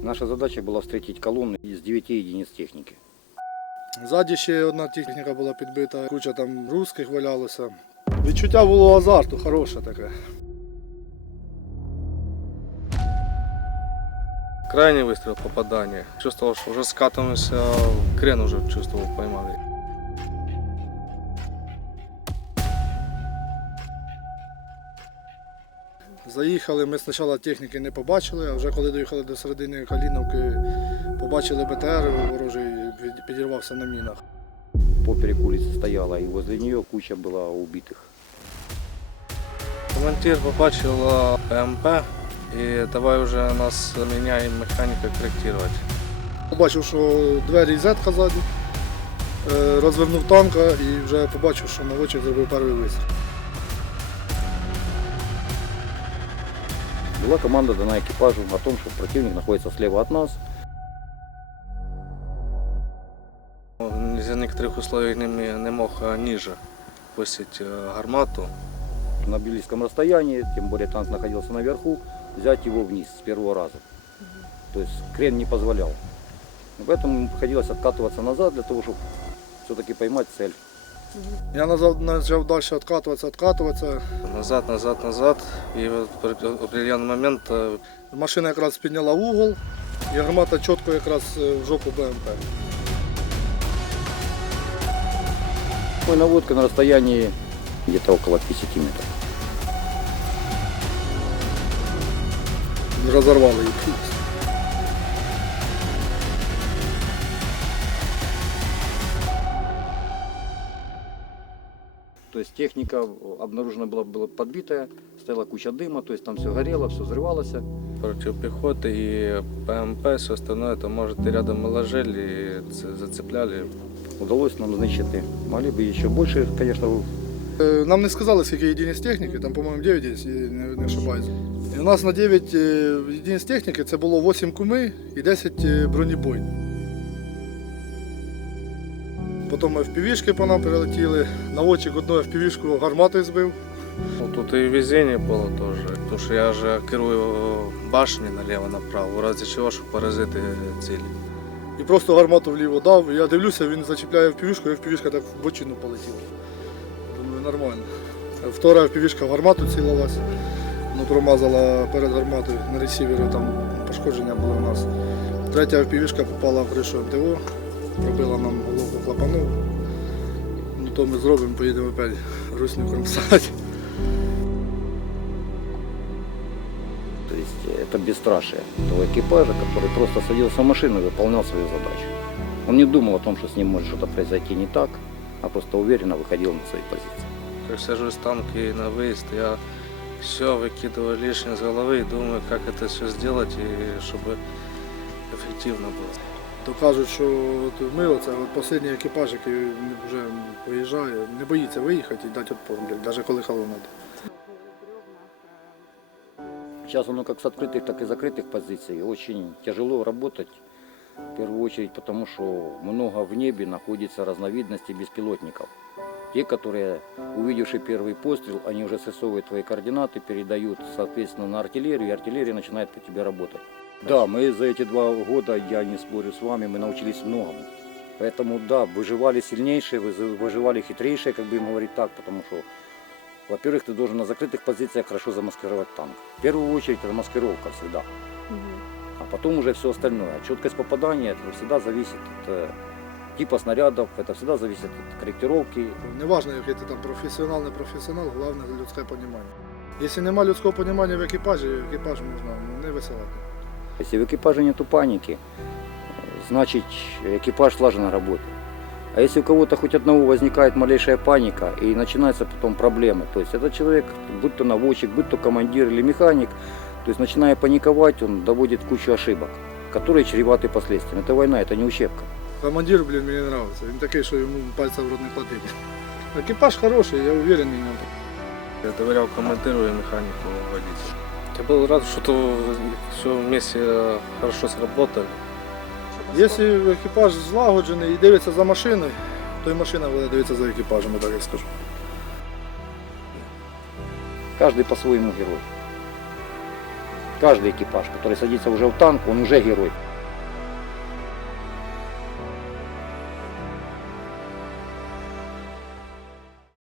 Наша задача была встретить колонну из 9 единиц техники. Ззаді ще одна техніка була підбита, куча там русських валялося. Відчуття було азарту, хороше таке. Крайний выстрел попадания. Чувствовал, что уже скатываемся, крен уже чувствовал, поймали. Заїхали, ми спочатку техніки не побачили, а вже коли доїхали до середини Каліновки, побачили БТР ворожий, підірвався на мінах. Поперек улицы стояла, и возле нее куча была убитых. Командир побачил ПМП и давай уже нас меняем механика корректировать. Побачив, що двері зетка ззаді, розвернув танка і вже побачив, що наводчик зробив перший вистріл. Была команда дана экипажу о том, что противник находится слева от нас. Из-за некоторых условий не мог ниже пустить гармату. На близком расстоянии, тем более танк находился наверху, взять его вниз с первого раза. То есть крен не позволял. И поэтому приходилось откатываться назад для того, чтобы все-таки поймать цель. Я почав далі відкатуватися. Назад. И вот в определенный момент Машина якраз підняла угол і гармата чітко якраз в жопу БМП. Мой наводка на расстоянии где-то около 50 метров. Розорвали її. То есть техника обнаружена была подбитая, стояла куча дыма, то есть там все горело, все взрывалось. против пехоты и ПМП, все остальное, это может и рядом и ложили, и зацепляли. Удалось нам, значит, могли бы еще больше, конечно. Нам не сказали, скільки єдиниць техніки, там, по-моєму, 9 є, якщо не ошибаюсь. І у нас на 9 єдиниць техніки це було 8 куми і 10 бронебойн. Потім FPV-шки по нам прилетіли, наводчик одну FPV-шку гарматою збив. Ну, тут и везение было тоже, потому что я же керую башни налево-направо, в разі чего, щоб поразити цілі. І просто гармату вліво дав, і я дивлюся, він зачіпляє FPV-шку, і FPV-шка так в бочину полетіла. Думаю, нормально. Втора FPV-шка в гармату цілилась, ну, промазала перед гарматою, на ресівері там пошкодження було у нас. Третя FPV-шка попала в кришу МТО, пробила нам голову клапану. Ну то ми зробимо, поїдемо опять русню кромсати. То есть это бесстрашие того экипажа, который просто садился в машину и выполнял свою задачу. Он не думал о том, что с ним может что-то произойти не так, а просто уверенно выходил на свои позиции. Как сажусь в танк и на выезд, я все выкидываю лишнее с головы и думаю, как это все сделать, и чтобы эффективно было. То кажуть, що от ми, оце от останній екіпаж, який вже виїжджає, не боїться виїхати і дати відпор, навіть коли холодно. Сейчас оно как с открытых, так и закрытых позиций. Очень тяжело работать, в первую очередь потому, что много в небе находится разновидностей беспилотников. Те, которые, увидевши первый пострел, они уже срисовывают твои координаты, передают, соответственно, на артиллерию, и артиллерия начинает по тебе работать. Да, мы за эти 2 года, я не спорю с вами, мы научились многому. Поэтому, да, выживали сильнейшие, выживали хитрейшие, как будем говорить так, потому что, во-первых, ты должен на закрытых позициях хорошо замаскировать танк. В первую очередь это маскировка всегда, а потом уже все остальное. Четкость попадания это всегда зависит от типа снарядов, это всегда зависит от корректировки. Неважно, який ти там професіонал, не професіонал, головне людське розуміння. Якщо немає людського розуміння в екіпажі, екіпаж можна не висилати. Если в экипаже нету паники, значит экипаж слаженно работает. А если у кого-то хоть одного возникает малейшая паника и начинаются потом проблемы, то есть этот человек, будь то наводчик, будь то командир или механик, то есть начиная паниковать, он доводит кучу ошибок, которые чреваты последствиями. Это война, это не учебка. Командир, мені подобається, він такий, що йому пальця в рот не клади. Екіпаж хороший, я уверений в ньому. Я доверял командиру и механику водителю. Я был рад, что все вместе хорошо сработали. Якщо екіпаж злагоджений і дивиться за машиною, то і машина буде дивитися за екіпажем, так я скажу. Каждый по-своему герой. Каждый экипаж, который садится уже в танк, он уже герой.